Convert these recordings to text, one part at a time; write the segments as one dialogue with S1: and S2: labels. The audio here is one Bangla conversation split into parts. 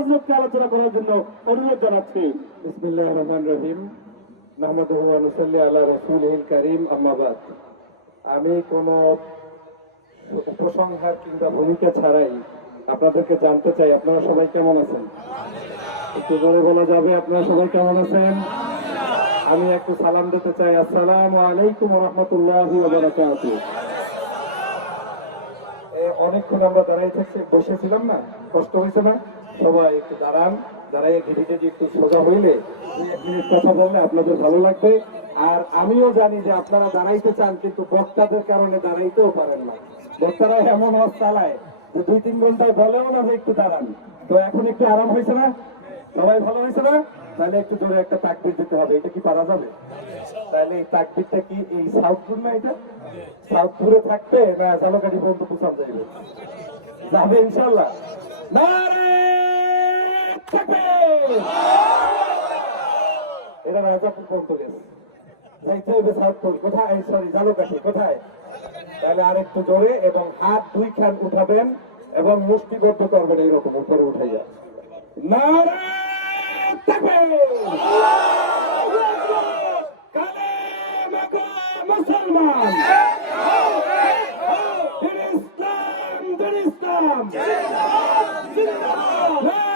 S1: হজরতকে আলোচনা করার জন্য অনুরোধ জানাচ্ছি।
S2: বিসমিল্লাহ রহমান রহিম। নাহমাদুহু ওয়া নুসাল্লি আলা রাসূলিহিল কারীম, আম্মা আমি কোন উপসংহার কিংবা ভূমিকা ছাড়াই আপনাদেরকে জানতে চাই। আপনারা সবাই কেমন আছেন? একটু জোরে বলা যাবে, আপনারা সবাই কেমন আছেন? আমি একটু সালাম দিতে চাই। আসসালাম আলাইকুম রহমতুল্লাহি অনেকক্ষণ আমরা দাঁড়াই থাকছি, বসেছিলাম না? কষ্ট হয়েছে না? সবাই একটু দাঁড়ান। দাঁড়াই ঘিটিতে যে একটু সোজা হইলে কথা বললে আপনাদের ভালো লাগবে। আর আমিও জানি যে আপনারা দাঁড়াইতে চান, কিন্তু বক্তাদের কারণে দাঁড়াইতেও পারেন না। বক্তারা এমন হস চালায় যে দুই তিন ঘন্টায় বলেও না যে একটু দাঁড়ান। তো এখন একটু আরাম হয়েছে না? সবাই ভালো হয়েছে না? তাহলে একটু জোরে একটা তাকবির দিতে হবে। এটা কি পারা যাবে? তাহলে এই তাকবিরটা কি এই সাউথপুর না এটা? সাউথপুরে থাকবে না জালকাঠি পর্যন্ত পুষান যাইবে? যাবে ইনশাল্লাহ। এটা রাজাপুর পর্যন্ত গেছে যাইতে হবে সাউথপুর কোথায়? সরি জালকাঠি। কোথায়? তাহলে আরেকটু জোরে এবং হাত দুই খান উঠাবেন এবং মুষ্টিবদ্ধ করবেন এইরকম উপরে উঠাইয়া। নারে! মুসলমান। ইসলাম ইসলাম!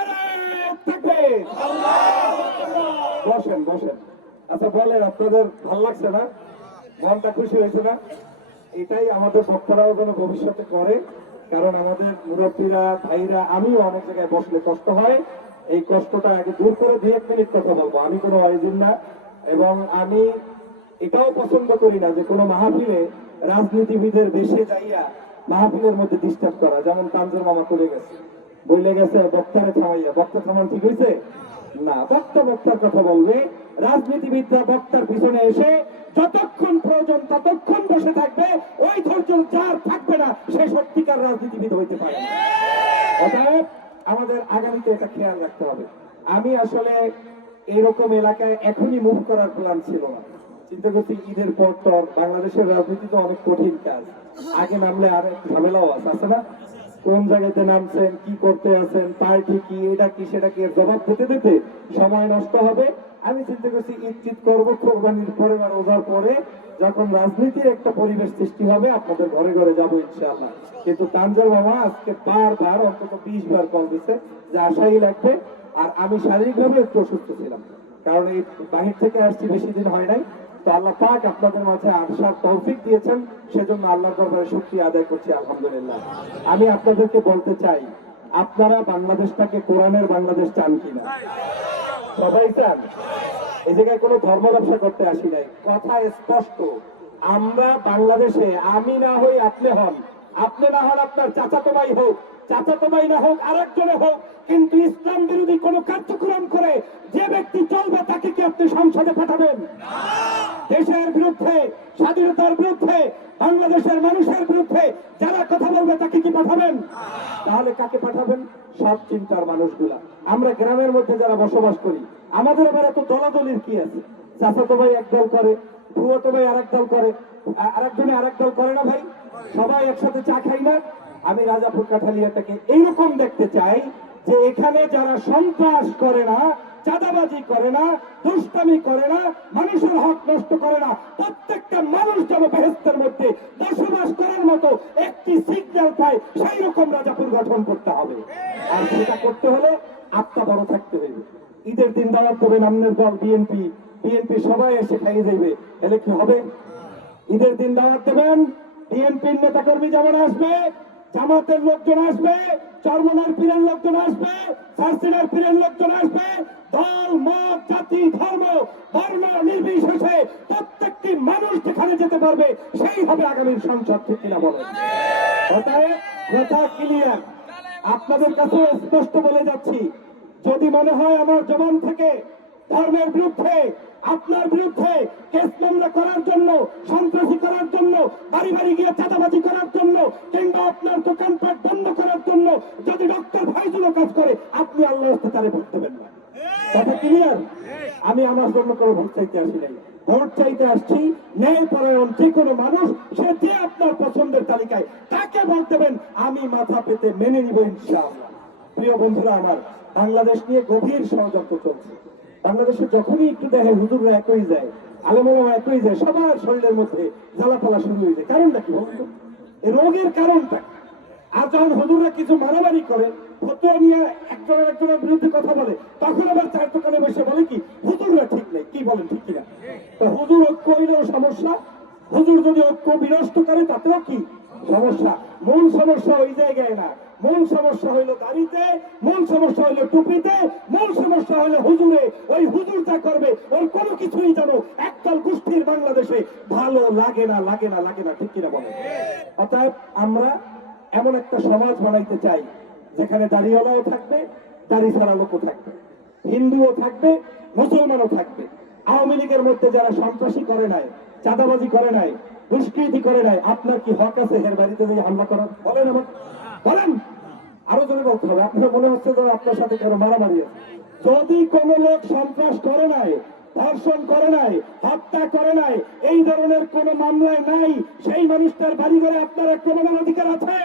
S2: বসেন বসেন। আচ্ছা বলেন, আপনাদের ভালো লাগছে না? মনটা খুশি হয়েছে না? এটাই আমাদের বক্তারাও যেন ভবিষ্যতে করে, কারণ আমাদের মুরব্বীরা, ভাইরা, আমিও অনেক জায়গায় বসলে কষ্ট হয়। এই কষ্টটা আগে দূর করে দুই এক মিনিট কথা বলব। আমি কোনো অরিজিন না, এবং আমি এটাও পছন্দ করি না যে কোনো মাহফিলে রাজনীতিবিদের দেশে যাইয়া মাহফিলের মধ্যে ডিস্টার্ব করা, যেমন তানজুর মামা করে গেছে। বইলে গেছে, বক্তারে থামাইয়া। বক্তা থামান ঠিক হয়েছে না, বক্তা বক্তার কথা বলবে। রাজনীতিবিদরা বক্তার পিছনে এসে যতক্ষণ প্রয়োজন ততক্ষণ বসে থাকবে। ওই ধৈর্য যার থাকবে না, সে সত্যিকার রাজনীতিবিদ হইতে পারে অতএব আমাদের আগামীতে এটা খেয়াল রাখতে হবে। আমি আসলে এরকম এলাকায় এখনই মুভ করার প্ল্যান ছিল না। চিন্তা করছি ঈদের পর পর বাংলাদেশের রাজনীতি তো অনেক কঠিন কাজ। আগে নামলে আর ঝামেলাও আছে না? কোন জায়গাতে নামছেন, কি করতে আছেন পার্টি কি এটা কি, সেটা কি জবাব দিতে দিতে সময় নষ্ট হবে? আমি চিন্তা করছি চিত করব, কোরবানির পরে আর রোজার পরে, যখন রাজনীতির একটা পরিবেশ সৃষ্টি হবে, আপনাদের ঘরে ঘরে যাব ইনশাআল্লাহ। কিন্তু তানজাল মামা আজকে বারবার, অন্তত বিশ বার কল দিচ্ছে যে আশাই লাগবে, আর আমি শারীরিকভাবে একটু অসুস্থ ছিলাম। কারণ এই বাহির থেকে আসছি, বেশি দিন হয় নাই। আল্লাহ পাক আপনাদের মাঝে আসার তৌফিক দিয়েছেন, সেজন্য দরবারে আদায় করছি, আলহামদুলিল্লাহ। আমি আপনাদেরকে বলতে চাই, আপনারা বাংলাদেশটাকে কোরআনের বাংলাদেশ চান কিনা? সবাই চান? এই জায়গায় কোনো ধর্ম ব্যবসা করতে আসি নাই। কথা স্পষ্ট, আমরা বাংলাদেশে, আমি না হই আপনি হন। আপনি না হন আপনার চাচাতো ভাই হোক চাচাতো ভাই না হোক আরেকজনে হোক, কিন্তু ইসলাম বিরোধী কোনো কার্যক্রম করে যে ব্যক্তি চলবে তাকে কি আপনি সংসদে পাঠাবেন? দেশের বিরুদ্ধে, স্বাধীনতার বিরুদ্ধে, বাংলাদেশের মানুষের বিরুদ্ধে যারা কথা বলবে তাকে কি পাঠাবেন? তাহলে কাকে পাঠাবেন? সব চিন্তার মানুষগুলা। আমরা গ্রামের মধ্যে যারা বসবাস করি, আমাদের আবার এত দলাদলির কি আছে? চাচাতো ভাই এক দল করে ভুয়াতো ভাই আরেক দল করে। আরেকজনে আরেক দল করে না ভাই? সবাই একসাথে চা খাই না? আমি রাজাপুর কাঠালিয়াটাকে এইরকম দেখতে চাই যে এখানে যারা সন্ত্রাস করে না, চাঁদাবাজি করে না, দুষ্টামি করে না, মানুষের হক নষ্ট করে না, প্রত্যেকটা মানুষ যেন বেহেস্তের মধ্যে বসবাস করার মতো একটি সিগন্যাল পায় সেই রকম রাজাপুর গঠন করতে হবে। আর সেটা করতে হলে আত্মা বড় থাকতে হবে। ঈদের দিন দাওয়াত দেবেন আমনের দল বিএনপি বিএনপি সবাই এসে খাইয়ে দেবে। তাহলে কি হবে? ঈদের দিন দাওয়াত দেবেন বিএনপির নেতা কর্মী যেমন আসবে জামাতের লোকজন আসবে, চরমনার পীরের লোকজন আসবে সার্সিনার পীরের লোকজন আসবে। দল, মত, জাতি, ধর্ম, বর্ণ নির্বিশেষে প্রত্যেকটি মানুষ যেখানে যেতে পারবে, সেই হবে আগামীর সংসদ, ঠিক কিনা অতএব কথা ক্লিয়ার আপনাদের কাছে স্পষ্ট বলে যাচ্ছি, যদি মনে হয় আমার জবান থেকে ধর্মের বিরুদ্ধে, আপনার বিরুদ্ধে কেস মামলা করার জন্য, সন্ত্রাসী করার জন্য, বাড়ি বাড়ি গিয়ে চাঁদাবাজি করার জন্য কিংবা আপনার দোকানপাট বন্ধ করার জন্য যদি ডক্টর ভাইজুলো কাজ করে, আপনি আল্লাহ তারে ভোট দেবেন না। কথা ক্লিয়ার আমি আমার জন্য কোনো ভোট চাইতে আসি নাই। ভোট চাইতে আসছি ন্যায় পরায়ণ যে কোনো মানুষ, সে যে আপনার পছন্দের তালিকায় তাকে ভোট দেবেন, আমি মাথা পেতে মেনে নিব ইনশাআল্লাহ। প্রিয় বন্ধুরা আমার, বাংলাদেশ নিয়ে গভীর ষড়যন্ত্র চলছে। বাংলাদেশে যখনই একটু দেখে হুজুররা একই যায় আলমালামা একই যায়, সবার শরীরের মধ্যে জ্বালা জ্বালাপালা শুরু হয়ে যায়। কারণটা কি বলতো রোগের কারণটা। আর যখন হুজুররা কিছু মারামারি করে, ফতুয়া নিয়ে একজনের একজনের বিরুদ্ধে কথা বলে, তখন আবার চার দোকানে বসে বলে কি, হুজুররা ঠিক নেই। কি বলেন, ঠিক কিনা? হুজুর ঐক্য হইলেও সমস্যা। হুজুর যদি ঐক্য বিনষ্ট করে, তাতেও কি? সমস্যা। মূল সমস্যা ওই জায়গায় না। মূল সমস্যা হইল দাড়িতে মূল সমস্যা হইল টুপিতে, মূল সমস্যা হইল হুজুরে। ওই হুজুর যা করবে, ওর কোনো কিছুই যেন একদল গোষ্ঠীর বাংলাদেশে ভালো লাগে না লাগে না লাগে না। ঠিক কিনা বলে অতএব আমরা এমন একটা সমাজ বানাইতে চাই, যেখানে দাড়িওয়ালাও থাকবে, দাড়ি ছাড়া লোকও থাকবে, হিন্দুও থাকবে, মুসলমানও থাকবে। আওয়ামী লীগের মধ্যে যারা সন্ত্রাসী করে নাই, চাঁদাবাজি করে নাই দুষ্কৃতি করে নাই আপনার কি হক আছে? এর বাড়িতে যে হামলা করার? বলেন আমার বলেন। আরও জোরে বলতে হবে। আপনার মনে হচ্ছে যে আপনার সাথে কারও মারামারি যদি কোন লোক সন্ত্রাস করে নাই, ধর্ষণ করে নাই, হত্যা করে নাই, এই ধরনের কোন মামলায় নাই, সেই মানুষটার বাড়ি ঘরে আপনার আক্রমণের অধিকার আছে?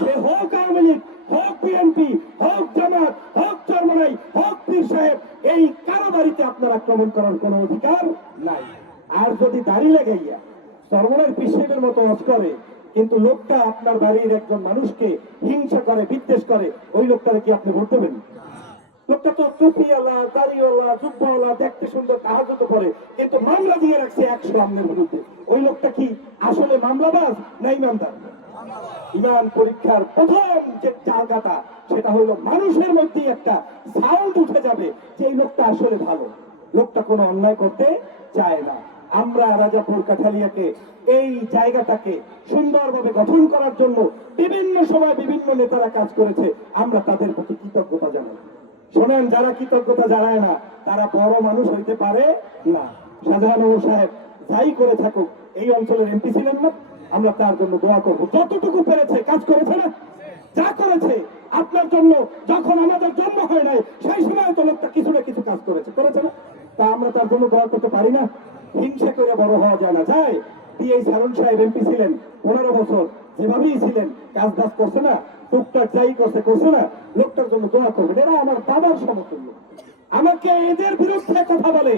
S2: সে হোক আওয়ামী লীগ, হোক বিএনপি, হোক জামাত, হোক চরমনাই, হোক পীর সাহেব, এই কারও বাড়িতে আপনার আক্রমণ করার কোনো অধিকার নাই। আর যদি দাড়ি লাগাইয়া মতো করে। কিন্তু লোকটা আপনার বাড়ির একজন মানুষকে হিংসা করে, বিদ্বেষ করে। ওই লোকটারে কি আপনি ভোট দেবেন? লোকটা তো দাড়িওয়ালা দেখতে সুন্দর করে। কিন্তু মামলা দিয়ে রাখছে একশো বিরুদ্ধে। ওই লোকটা কি আসলে মামলাবাজ না ইমানদার? ইমান পরীক্ষার প্রথম যে সেটা হলো মানুষের মধ্যে একটা সাউন্ড উঠে যাবে যে এই লোকটা আসলে ভালো। লোকটা কোনো অন্যায় করতে চায় না। আমরা রাজাপুর কাঠালিয়াকে এই জায়গাটাকে সুন্দরভাবে গঠন করার জন্য বিভিন্ন সময় বিভিন্ন নেতারা কাজ করেছে, আমরা তাদের প্রতি কৃতজ্ঞতা জানাই। শোনেন, যারা কৃতজ্ঞতা জানায় না, তারা বড় মানুষ হইতে পারে না। শাহজাহান সাহেব, যাই করে থাকুক, এই অঞ্চলের এমপি ছিলেন না? আমরা তার জন্য দোয়া করব। যতটুকু পেরেছে, কাজ করেছে না? যা করেছে, আপনার জন্য যখন আমাদের জন্ম হয় নাই, সেই সময় তো লোকটা কিছু না কিছু কাজ করেছে। করেছে না? তা আমরা তার জন্য দোয়া করতে পারি না? হিংসা করে বড় হওয়া যায় না। যায় দিয়ে সারুন সাহেব এমপি ছিলেন, পনেরো বছর যেভাবেই ছিলেন কাজ বাজ করছে না, টুকটাক যাই করছে করছে না, লোকটার জন্য দোয়া করবেন। এরা আমার বাবার সমতুল্য। আমাকে এদের বিরুদ্ধে কথা বলে,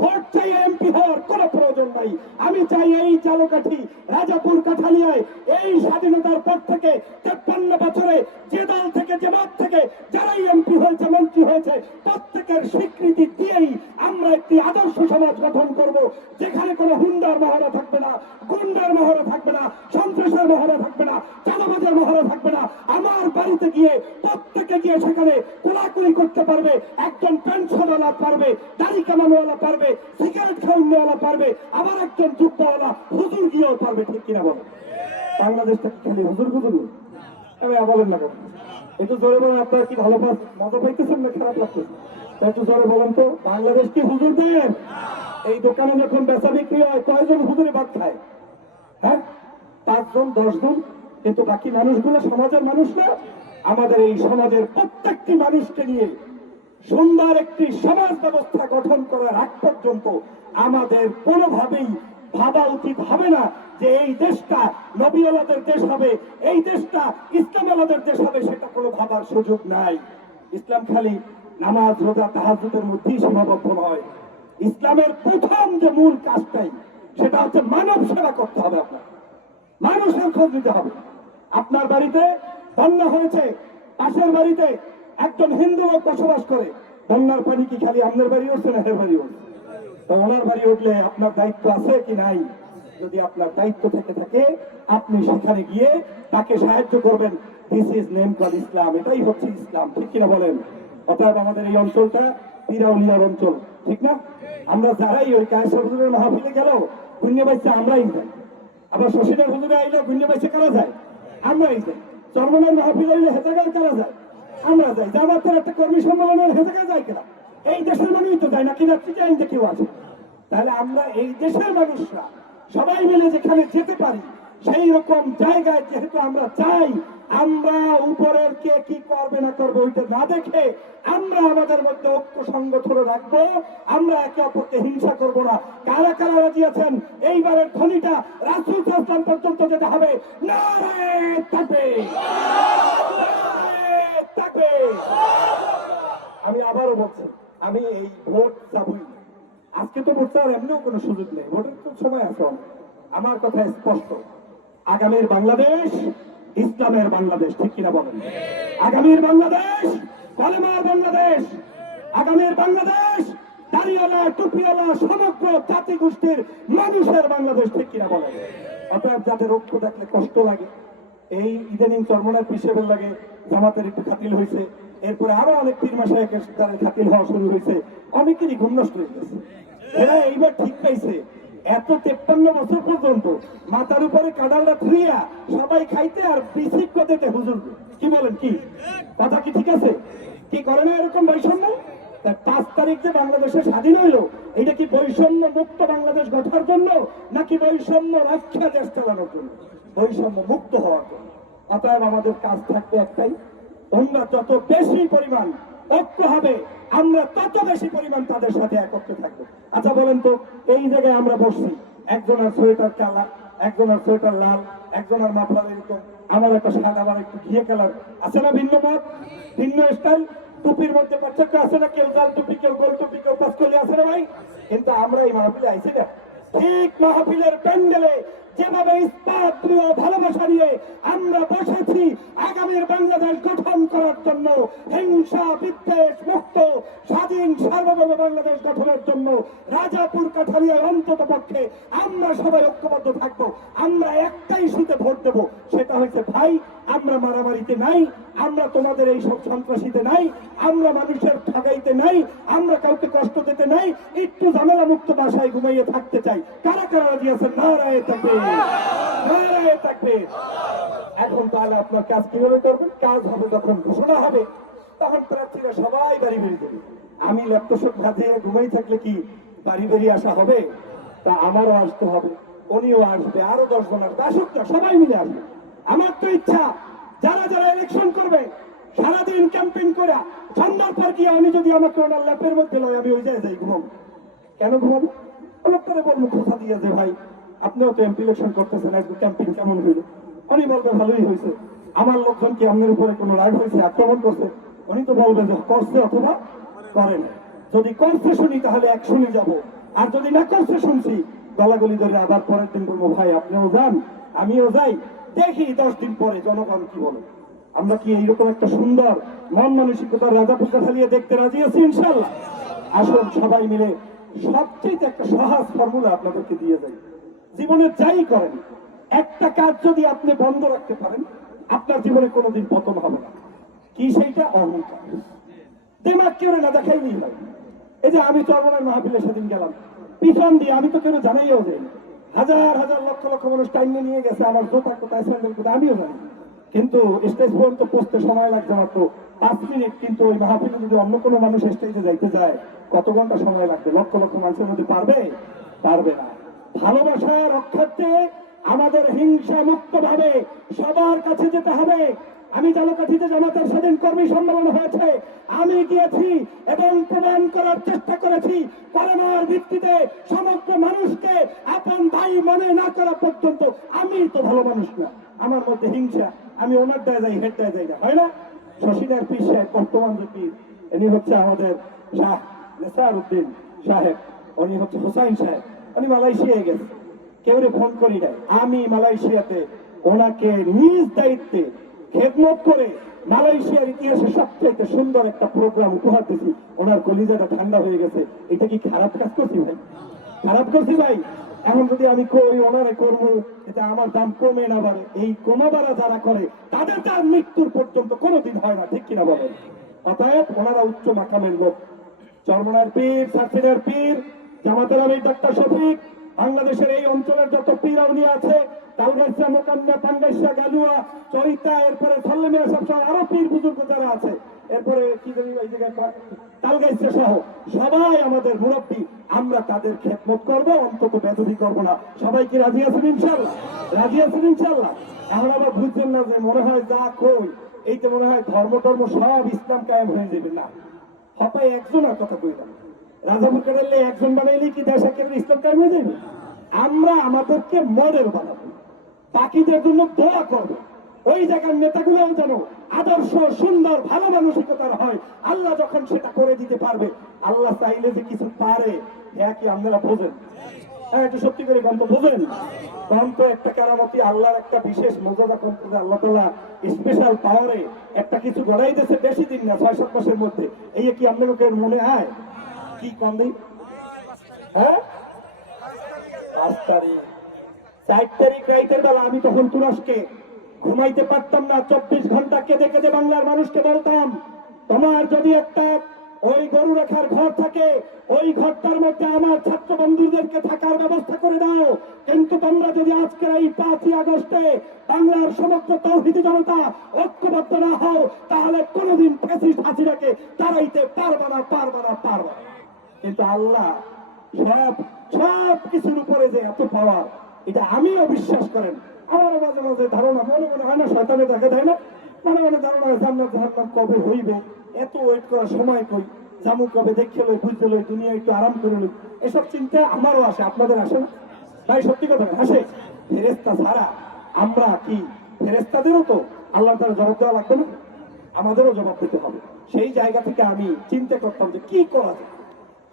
S2: ভোট চাই এমপি হওয়ার কোনো প্রয়োজন নাই। আমি চাই এই চালকাঠি রাজাপুর কাঠালিয়ায় এই স্বাধীনতার পর থেকে তেপ্পান্ন বছরে যে দল থেকে, যে মত থেকে যারাই এমপি হয়েছে, মন্ত্রী হয়েছে, প্রত্যেকের স্বীকৃতি দিয়েই আমরা একটি আদর্শ সমাজ গঠন করব, যেখানে কোনো হুন্ডার মহড়া থাকবে না, গুন্ডার মহড়া থাকবে না, সন্ত্রাসের মহড়া থাকবে না, চাঁদাবাজের মহড়া থাকবে না। আমার বাড়িতে গিয়ে প্রত্যেকে গিয়ে সেখানে কোলাকুলি করতে পারবে, একজন পেনশনওয়ালা পারবে, দাড়ি কামানোওয়ালা পারবে, সিগারেট খাওয়ানোওয়ালা পারবে আবার একজন যুক্তওয়ালা হুজুর গিয়েও পারবে ঠিক কিনা বলো? বাংলাদেশটা খালি হুজুর হুজুর? বলেন না একটু জোরে বলেন, আপনারা কি ভালো পাস মজা পাইতেছেন না খারাপ লাগছে একটু জোরে বলেন তো, বাংলাদেশ কি হুজুর দেন এই দোকানে যখন বেচা বিক্রি হয়, কয়জন হুজুরে ভাত খায়? হ্যাঁ? পাঁচজন, দশজন? কিন্তু বাকি মানুষগুলো সমাজের মানুষ না? আমাদের এই সমাজের প্রত্যেকটি মানুষকে নিয়ে সুন্দর একটি সমাজ ব্যবস্থা গঠন করার আগ পর্যন্ত আমাদের কোনোভাবেই ভাবা উচিত হবে না যে এই দেশটা নবীওয়ালাদের দেশ হবে, এই দেশটা ইসলামওয়ালাদের দেশ হবে সেটা কোনো ভাবার সুযোগ নাই। ইসলাম খালি নামাজ, রোজা তাহাজুদের মধ্যেই সীমাবদ্ধ নয়। ইসলামের প্রথম যে মূল কাজটাই, সেটা হচ্ছে মানব সেবা করতে হবে আপনার মানুষের খোঁজ নিতে হবে। আপনার বাড়িতে বন্যা হয়েছে, পাশের বাড়িতে একজন হিন্দু লোক বসবাস করে, বন্যার পানি কি খালি আপনার বাড়ি উঠছে না বাড়ি উঠছে তো ওনার বাড়ি উঠলে আপনার দায়িত্ব আছে কি নাই? যদি আপনার দায়িত্ব থেকে থাকে, আপনি সেখানে গিয়ে তাকে সাহায্য করবেন। This is name call Islam এটাই হচ্ছে ইসলাম ঠিক কিনা বলেন? অর্থাৎ আমাদের এই অঞ্চলটা তিরাউলিয়ার অঞ্চল, ঠিক না? আমরা যারাই ওই কায়সা হুজুরের মাহফিলে গেল, পুণ্য পাইছে আমরাই যাই। আবার শশীদের হুজুরে আইলে, পুণ্য পাইছে কারা যায়? আমরাই যাই। চর্মনের মাহফিল আইলে হেজাগার কারা যায়? আমরা যাই। জামাতের একটা কর্মী সম্মেলনের হেজাগার যায় কেনা? এই দেশের মানুষই তো যায় না কিনা ঠিক আইন কেউ আছে। তাহলে আমরা এই দেশের মানুষরা সবাই মিলে যেখানে যেতে পারি, সেই রকম জায়গায় যেহেতু আমরা চাই, আমরা উপরের কে কি করবে না করবে ওইটা না দেখে আমরা আমাদের মধ্যে ঐক্য সংগঠন রাখব। আমরা একে অপরকে হিংসা করব না। কারা কারা রাজি আছেন? এইবারের ধ্বনিটা রাসুল পর্যন্ত যেতে হবে। থাকবে থাকবে আমি আবারও বলছি, আমি এই ভোট চাবই আজকে তো ভোট চাওয়ার এমনিও কোনো সুযোগ নেই, ভোটের তো সময় আছে আমার কথা স্পষ্ট, আগামীর বাংলাদেশ ইসলামের বাংলাদেশ, ঠিক কিনা বলেন? আগামীর বাংলাদেশ, কলেমার বাংলাদেশ, আগামীর বাংলাদেশ দাঁড়িয়ালা টুপিওয়ালা, সমগ্র জাতি গোষ্ঠীর মানুষের বাংলাদেশ, ঠিক কিনা বলেন? অতএব যাদের ঐক্য দেখলে কষ্ট লাগে, এই ইদানিং চর্মনার পিসেবের লাগে জামাতের একটু খাতিল হয়েছে। এরপরে আরও অনেক পীর মাসায় তাদের খাতিল হওয়া শুরু হয়েছে। অনেকেরই ঘুম নষ্ট হয়ে গেছে। এরা এইবার ঠিক পাইছে এত তেপ্পান্ন বছর পর্যন্ত মাথার উপরে সবাই খাইতে আর বিসিক হুজুর। কি বলেন কি? কথা কি ঠিক আছে? কি করে না এরকম বৈষম্য? পাঁচ তারিখ যে বাংলাদেশে স্বাধীন হইল, এটা কি বৈষম্য মুক্ত বাংলাদেশ গঠার জন্য নাকি বৈষম্য রক্ষা দেশ চালানোর জন্য? বৈষম্য মুক্ত হওয়ার জন্য। অতএব আমাদের কাজ থাকবে একটাই, তোমরা যত বেশি পরিমাণ ঐক্য হবে, আমরা তত বেশি পরিমাণ তাদের সাথে একত্রে থাকব। আচ্ছা বলেন তো, এই জায়গায় আমরা বসছি। একজনের সোয়েটার কালা একজনের সোয়েটার লাল, একজনের মাফলার এরকম। আমার একটা সাদা আমার একটু ঘিয়ে কালার। আছে না ভিন্ন মত? ভিন্ন স্টাইল টুপির মধ্যে পার্থক্য আছে না কেউ জাল টুপি, কেউ গোল টুপি, কেউ পাঁচকলি আছে না ভাই? কিন্তু আমরা এই মাহফিলে আইছি না। ঠিক মাহফিলের প্যান্ডেলে যেভাবে ইস্পাত প্রিয় ভালোবাসা নিয়ে আমরা বসেছি আগামীর বাংলাদেশ গঠন করার জন্য, হিংসা, বিদ্বেষ মুক্ত, স্বাধীন, সার্বভৌম বাংলাদেশ গঠনের জন্য রাজাপুর কাঠালিয়ায় অন্তত পক্ষে আমরা সবাই ঐক্যবদ্ধ থাকব, আমরা একটাই সুতে ভোট দেবো, সেটা হচ্ছে ভাই, আমরা মারামারিতে নাই, আমরা তোমাদের এই সব সন্ত্রাসীতে নাই, আমরা মানুষের ঠগাইতে নাই, আমরা কাউকে কষ্ট দিতে নাই, একটু ঝামেলা মুক্ত বাসায় ঘুমাইয়ে থাকতে চাই। কারা কারা রাজি আছেন? থাকবে নারায় থাকবে। এখন তাহলে আপনার কাজ কীভাবে করবেন? কাজ হবে যখন ঘোষণা হবে, তখন প্রার্থীরা সবাই বাড়ি বেরিয়ে যাবে। আমি ল্যাপটপ হাতে ঘুমাই থাকলে কি বাড়ি বেরিয়ে আসা হবে? তা আমারও আসতে হবে, উনিও আসবে, আরও দশ জন আসবে, আসুক না, সবাই মিলে আসবে। আমার তো ইচ্ছা, যারা যারা ইলেকশন করবে, সারাদিন ক্যাম্পেইন করে, সন্ধ্যার পর গিয়ে আমি যদি আমাকে ওনার ল্যাপের মধ্যে লই, আমি ওই জায়গায় যাই, ঘুমাবো। কেন ঘুমাবো? অনেক করে বলব কথা দিয়ে যে ভাই। আপনিও তো এমপি ইলেকশন করতেছেন একটু ক্যাম্পিং কেমন হইল? উনি বলবে ভালোই হয়েছে আমার লোকজন কি আপনার উপরে কোনো রাগ হয়েছে আক্রমণ করছে? উনি তো বলবে যে করছে অথবা করে না যদি করছে শুনি, তাহলে একশনে যাব। আর যদি না করছে শুনছি, গলাগলি ধরে আবার পরের দিন বলব, ভাই, আপনিও যান, আমিও যাই। দেখি দশ দিন পরে জনগণ কি বলে? আমরা কি এইরকম একটা সুন্দর, মন মানসিকতার রাজা ফুকা ঢালিয়ে দেখতে রাজি আছি ইনশাল্লাহ আসুন সবাই মিলে সবচেয়ে একটা সহজ ফর্মুলা আপনাদেরকে দিয়ে যাই। জীবনে যাই করেন, একটা কাজ যদি আপনি বন্ধ রাখতে পারেন, আপনার জীবনে কোনোদিন পতন হবে না। কি সেইটা? অহংকার। দেমাগ কেউ না দেখাইনি হয় এই যে আমি চরমনের মাহফিলে সেদিন গেলাম। পিছন দিয়ে আমি তো কেউ জানাইও যাইনি হাজার হাজার লক্ষ লক্ষ মানুষ টাইম নিয়ে গেছে, আমার জোতা কোথায়, স্যান্ডেল কোথায়, আমিও জানি কিন্তু স্টেজ পর্যন্ত পৌঁছতে সময় লাগছে মাত্র পাঁচ মিনিট, কিন্তু ওই মাহফিলে যদি অন্য কোনো মানুষ স্টেজে যাইতে যায়, কত ঘণ্টা সময় লাগবে? লক্ষ লক্ষ মানুষের মধ্যে পারবে? পারবে না। ভালোবাসা রক্ষার্থে আমাদের হিংসা মুক্ত ভাবে সবার কাছে যেতে হবে। আমি জালকাঠিতে জামাতের স্বাধীন কর্মী সম্মেলন হয়েছে। আমি গিয়েছি এবং প্রমাণ করার চেষ্টা করেছি। করোনার ভিত্তিতে সমগ্র মানুষকে আপন ভাই মনে না করা পর্যন্ত আমি তো ভালো মানুষ না। আমার মধ্যে হিংসা। আমি ওনার দায় যাই হেড দায় যাই না। হয় না? শশীদার পীর সাহেব বর্তমান যে পীর, ইনি হচ্ছে আমাদের শাহ নেসার উদ্দিন সাহেব। উনি হচ্ছে হোসাইন সাহেব। উনি মালয়েশিয়ায় গেছে। কেউ ফোন করি নাই। আমি মালয়েশিয়াতে ওনাকে নিজ দায়িত্বে খেদমত করে মালয়েশিয়ার ইতিহাসে সবচেয়ে সুন্দর একটা প্রোগ্রাম উপহার দিছি। ওনার কলিজাটা ঠান্ডা হয়ে গেছে। এটা কি খারাপ কাজ করছি ভাই? খারাপ করছি ভাই? এখন যদি আমি কই ওনারে করব, এটা আমার দাম কমে না বাড়ে। এই কমাবারা যারা করে, তাদের তার মৃত্যুর পর্যন্ত কোনোদিন হয় না, ঠিক কিনা বলেন? অতএব ওনারা উচ্চ মাকামের লোক। চরমনার পীর, সার্সিনের পীর জামাতের আমির ডাক্তার শফিক, বাংলাদেশের এই অঞ্চলের যত পীর উনি আছে তালগাইসা মোকান্না পাঙ্গাইসা গালুয়া, চরিতা, এরপরে সল্লেমিয়া সব সহ আরও পীর বুজুর্গ যারা আছে, এরপরে কি জানি এই জায়গায় তালগাইসা সহ সবাই আমাদের মুরব্বী, আমরা তাদের খেদমত করব, অন্তত বেদবি করব না। সবাই কি রাজি আছেন ইনশাল্লাহ রাজি আছেন ইনশাল্লাহ এখন আবার বুঝছেন না যে মনে হয় যা কই এইতে মনে হয় ধর্ম টর্ম সব ইসলাম কায়েম হয়ে যাবে। না, হতায় একজন আর কথা কইলাম। রাজাপুর কাটালে একজন বানাইলে কি দেশ একেবারে ইসলাম হয়ে যাবে আমরা আমাদেরকে মডেল বানাবো বাকিদের জন্য দোয়া করব,
S3: ওই জায়গার যেন আদর্শ, সুন্দর, ভালো মানসিকতার হয়, আল্লাহ যখন সেটা করে দিতে পারবে, আল্লাহ চাইলে যে কিছু পারে হ্যাঁ কি আপনারা বোঝেন? হ্যাঁ একটু সত্যি করে গন্ত বোঝেন? গন্ত একটা কারামতি আল্লাহর একটা বিশেষ মর্যাদা কমতে আল্লাহ তালা স্পেশাল পাওয়ারে একটা কিছু গড়াই দিয়েছে বেশি দিন না ছয় সাত মাসের মধ্যে। এই কি আপনাদের মনে হয় কি কম? হ্যাঁ? পাঁচ তারিখ। চার তারিখ বেলা আমি তখন তুরস্কে। ঘুমাইতে পারতাম না, চব্বিশ ঘণ্টা কেঁদে কেঁদে বাংলার মানুষকে বলতাম, তোমার যদি একটা ওই গরু ঘর থাকে, ওই ঘরটার মধ্যে আমার ছাত্র বন্ধুদেরকে থাকার ব্যবস্থা করে দাও। কিন্তু তোমরা যদি আজকের এই পাঁচই আগস্টে বাংলার সমগ্র জনতা ঐক্যবদ্ধ না হও, তাহলে কোনোদিন ফ্যাসিস্ট তাড়াইতে পারবে না পারবে না পারবে না। কিন্তু আল্লাহ সব সব কিছুর উপরে যে এত পাওয়ার এটা আমিও বিশ্বাস করেন। আমার মাঝে মাঝে ধারণা, মনে মনে হয় না, শয়তানের দেখে দেয় না? মনে মনে ধারণা হয়, জান্নাত, জাহান্নাম কবে হইবে? এত ওয়েট করার সময় কই? জামু কবে দেখে লই বুঝতে লই, দুনিয়া একটু আরাম করে লই। এসব চিন্তা আমারও আসে, আপনাদের আসে না? তাই সত্যি কথা আসে? ফেরেস্তা ছাড়া আমরা কি ফেরেস্তাদেরও তো আল্লাহ তারা জবাব দেওয়া লাগবে না? আমাদেরও জবাব দিতে হবে। সেই জায়গা থেকে আমি চিন্তা করতাম যে কি করা যায়?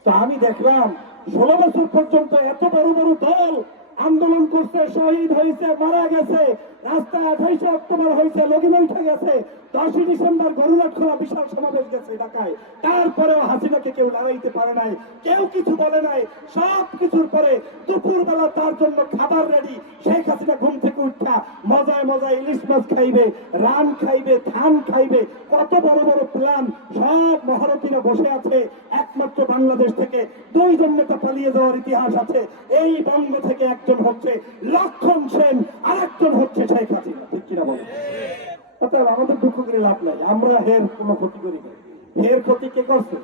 S3: তো আমি দেখলাম ষোলো বছর পর্যন্ত এত বড় বড় দল আন্দোলন করছে, শহীদ হয়েছে, মারা গেছে। রাস্তায় আঠাইশে অক্টোবর হয়েছে, লগিন উঠে গেছে। দশই ডিসেম্বর গরুরাট খোলা বিশাল সমাবেশ গেছে ঢাকায়। তারপরেও হাসিনাকে কেউ লড়াইতে পারে নাই, কেউ কিছু বলে নাই। সব কিছুর পরে দুপুর বেলা তার জন্য খাবার রেডি শেখ হাসিনা ঘুম থেকে উঠা, মজায় মজায় ইলিশ মাছ খাইবে, রান খাইবে, ধান খাইবে, কত বড় বড় প্ল্যান সব মহারথীরা বসে আছে। একমাত্র বাংলাদেশ থেকে দুইজন নেতা পালিয়ে যাওয়ার ইতিহাস আছে। এই বঙ্গ থেকে একজন হচ্ছে লক্ষণ সেন আর একজন হচ্ছে শেখ হাসিনা ঠিক কিনা বলেন অতএব আমাদের দুঃখ করে লাভ নাই। আমরা হের কোনো ক্ষতি করি না। হের ক্ষতি কে করছে?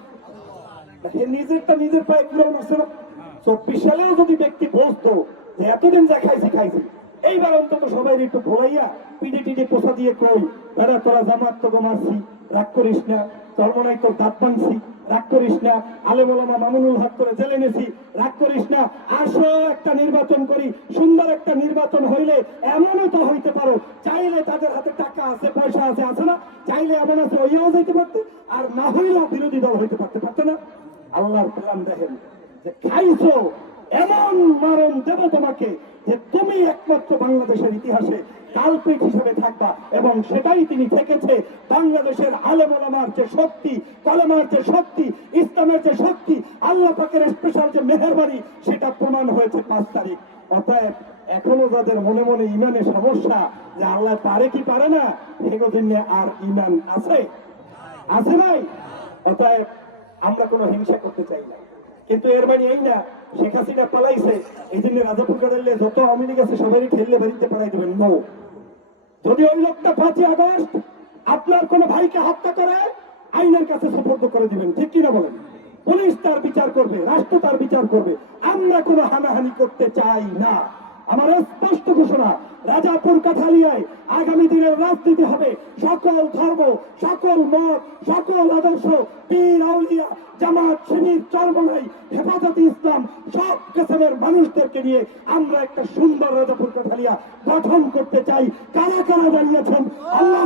S3: হে নিজেরটা নিজের পায়ে কুড়ানো আসছে না? চব্বিশ সালেও যদি ব্যক্তি বসতো যে, এতদিন যা খাইছি খাইছি। এইবার অন্তত সবাই একটু ভোলাইয়া পিডি টিডি পোষা দিয়ে কই, বেড়া, তোরা জামাত তোকে মারছি, রাগ করিস না চর্মনাই তোর দাঁত ভাঙছি। রাগ করিস না। আলে মোলামা মামুনুল হক করে জেলে নেছি রাগ করিস না। আসো, একটা নির্বাচন করি। সুন্দর একটা নির্বাচন হইলে এমনও তো হইতে পারো। চাইলে তাদের হাতে টাকা আছে, পয়সা আছে আছে না? চাইলে এমন আছে, ওইও যাইতে পারতে। আর না হইলেও বিরোধী দল হইতে পারতে পারতো না। আল্লাহর প্ল্যান দেখেন যে খাইছো এমন মারণ দেব তোমাকে যে তুমি একমাত্র বাংলাদেশের ইতিহাসে কালপিট হিসেবে থাকবা এবং সেটাই তিনি থেকেছে বাংলাদেশের আলেমার যে শক্তি, কলেমার যে শক্তি, ইসলামের যে শক্তি, আল্লাহ পাকের স্পেশাল যে মেহরবানি, সেটা প্রমাণ হয়েছে পাঁচ তারিখ। অতএব এখনও যাদের মনে মনে ইমানের সমস্যা যে আল্লাহ পারে কি পারে না এগোদিন আর ইমান আছে? আছে ভাই অতএব আমরা কোনো হিংসা করতে চাই না। কিন্তু এর মানে এই না, শেখ হাসিনা পালাইছে এই জন্য রাজাপুর কাদালে যত আওয়ামী লীগ আছে সবারই ঠেললে বাড়িতে পালাই দেবেন। নো যদি ওই লোকটা পাঁচই আগস্ট আপনার কোন ভাইকে হত্যা করে, আইনের কাছে সুপর্দ করে দিবেন। ঠিক কিনা বলেন? পুলিশ তার বিচার করবে, রাষ্ট্র তার বিচার করবে। আমরা কোনো হানাহানি করতে চাই না। আমার স্পষ্ট ঘোষণা রাজাপুর কাঠালিয়ায় আগামী দিনের রাজনীতি হবে। সকল ধর্ম, সকল মত, সকল আদর্শ, পীর, আউলিয়া, জামাত শিবির চরমনাই, হেফাজতে ইসলাম, সব কেসমের মানুষদেরকে নিয়ে আমরা একটা সুন্দর রাজাপুর কাঠালিয়া গঠন করতে চাই। কারা কারা দাঁড়িয়েছেন? আল্লাহ